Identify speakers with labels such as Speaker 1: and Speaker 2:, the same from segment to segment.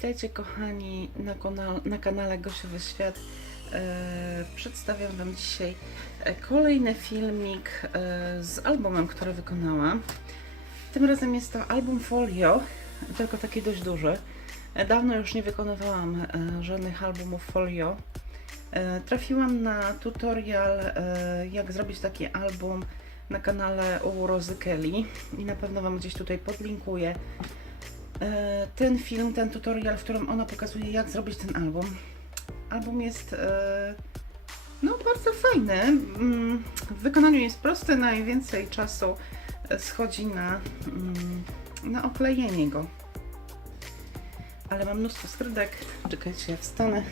Speaker 1: Witajcie kochani na, kanale, na kanale Gosiowy Świat. E, przedstawiam Wam dzisiaj e, kolejny filmik e, z albumem, który wykonałam. Tym razem jest to album Folio, tylko taki dość duży. E, Dawno już nie wykonywałam e, żadnych albumów Folio. E, Trafiłam na tutorial, e, jak zrobić taki album na kanale u Rozy Kelly i na pewno Wam gdzieś tutaj podlinkuję ten film, ten tutorial, w którym ona pokazuje, jak zrobić ten album. Album jest e, no bardzo fajny. Mm, W wykonaniu jest prosty, najwięcej czasu e, schodzi na, mm, na oklejenie go. Ale mam mnóstwo skrytek. Czekajcie, ja wstanę.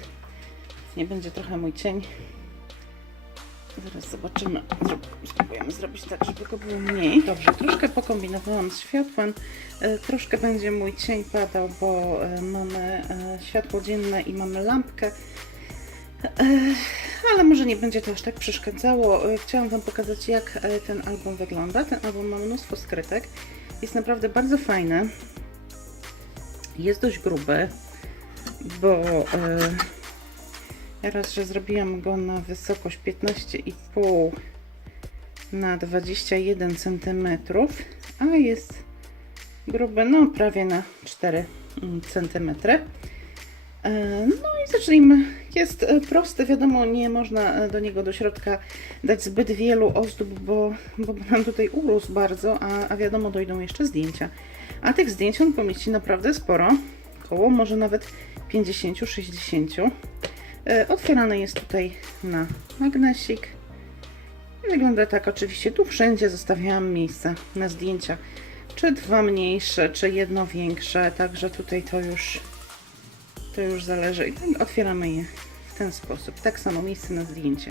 Speaker 1: Nie będzie trochę mój cień. Zaraz zobaczymy. Zro- Spróbujemy zrobić tak, żeby go było mniej. Dobrze, troszkę pokombinowałam z światłem. E, Troszkę będzie mój cień padał, bo e, mamy e, światło dzienne i mamy lampkę. Ale może nie będzie to aż tak przeszkadzało. Chciałam Wam pokazać, jak ten album wygląda. Ten album ma mnóstwo skrytek. Jest naprawdę bardzo fajny. Jest dość gruby, bo raz, że zrobiłam go na wysokość 15,5 na 21 cm, a jest gruby, no prawie na 4 cm. No i zacznijmy. Jest e, prosty, wiadomo, nie można e, do niego do środka dać zbyt wielu ozdób, bo, bo nam tutaj urósł bardzo, a, a wiadomo, dojdą jeszcze zdjęcia. A tych zdjęć on pomieści naprawdę sporo, około może nawet 50-60. E, Otwierany jest tutaj na magnesik. Wygląda tak oczywiście. Tu wszędzie zostawiałam miejsca na zdjęcia. Czy dwa mniejsze, czy jedno większe. Także tutaj to już, to już zależy. I tak otwieramy je w ten sposób. Tak samo miejsce na zdjęcie.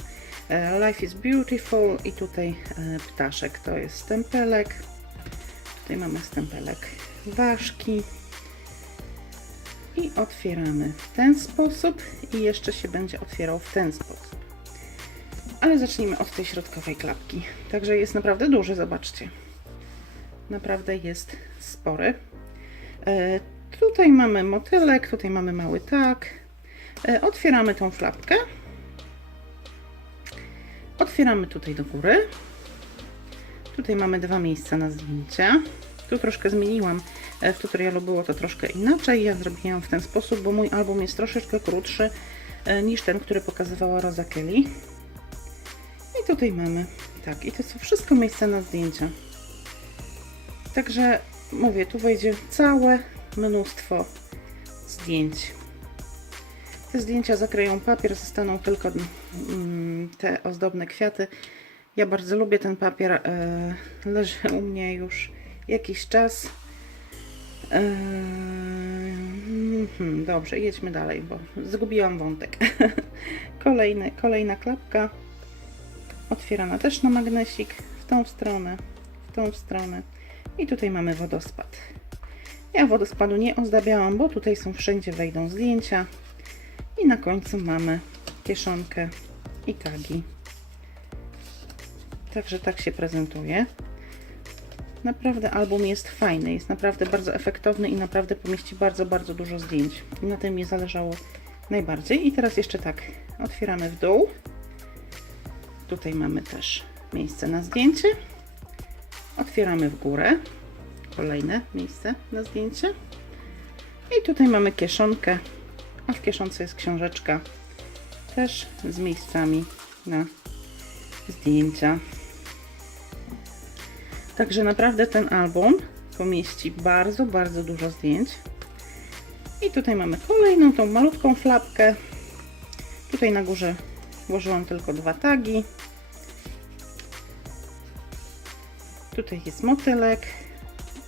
Speaker 1: E, Life is beautiful i tutaj e, ptaszek. To jest stempelek. Tutaj mamy stempelek ważki. I otwieramy w ten sposób i jeszcze się będzie otwierał w ten sposób. Ale zacznijmy od tej środkowej klapki. Także jest naprawdę duży, zobaczcie. Naprawdę jest spory. E, tutaj mamy motylek, tutaj mamy mały tak. E, otwieramy tą flapkę. Otwieramy tutaj do góry. Tutaj mamy dwa miejsca na zdjęcia. Tu troszkę zmieniłam. E, W tutorialu było to troszkę inaczej. Ja zrobiłam w ten sposób, bo mój album jest troszeczkę krótszy e, niż ten, który pokazywała Rosa Kelly. I tutaj mamy, tak, i to są wszystko miejsca na zdjęcia. Także mówię, tu wejdzie całe mnóstwo zdjęć. Te zdjęcia zakryją papier, zostaną tylko mm, te ozdobne kwiaty. Ja bardzo lubię ten papier, e, leży u mnie już jakiś czas. Mhm, dobrze, jedźmy dalej, bo zgubiłam wątek. Kolejny, kolejna klapka. Otwierana też na magnesik w tą stronę, w tą stronę. I tutaj mamy wodospad. Ja wodospadu nie ozdabiałam, bo tutaj są wszędzie wejdą zdjęcia. I na końcu mamy kieszonkę i tagi. Także tak się prezentuje. Naprawdę album jest fajny, jest naprawdę bardzo efektowny i naprawdę pomieści bardzo, bardzo dużo zdjęć. I na tym mi zależało najbardziej. I teraz jeszcze tak, otwieramy w dół. Tutaj mamy też miejsce na zdjęcie. Otwieramy w górę. Kolejne miejsce na zdjęcie. I tutaj mamy kieszonkę, a w kieszonce jest książeczka też z miejscami na zdjęcia. Także naprawdę ten album pomieści bardzo, bardzo dużo zdjęć. I tutaj mamy kolejną tą malutką flapkę. Tutaj na górze włożyłam tylko dwa tagi. Tutaj jest motylek,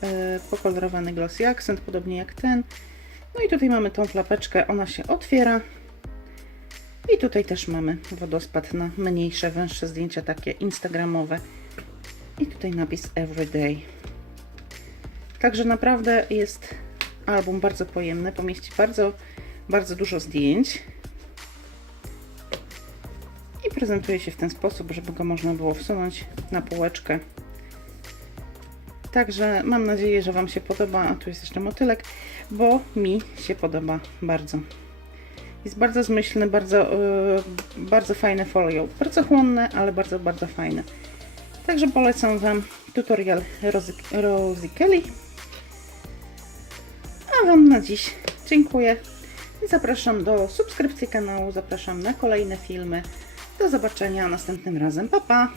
Speaker 1: e, pokolorowany glossy accent, podobnie jak ten. No i tutaj mamy tą flapeczkę, ona się otwiera. I tutaj też mamy wodospad na mniejsze, węższe zdjęcia, takie instagramowe. I tutaj napis Everyday. Także naprawdę jest album bardzo pojemny, pomieści bardzo, bardzo dużo zdjęć. I prezentuje się w ten sposób, żeby go można było wsunąć na półeczkę Także mam nadzieję, że Wam się podoba. A tu jest jeszcze motylek, bo mi się podoba bardzo. Jest bardzo zmyślny, bardzo, yy, bardzo fajne folio. Bardzo chłonne, ale bardzo, bardzo fajne. Także polecam Wam tutorial Rozy, Rozy Kelly. A Wam na dziś dziękuję. I zapraszam do subskrypcji kanału, zapraszam na kolejne filmy. Do zobaczenia następnym razem. Pa, pa!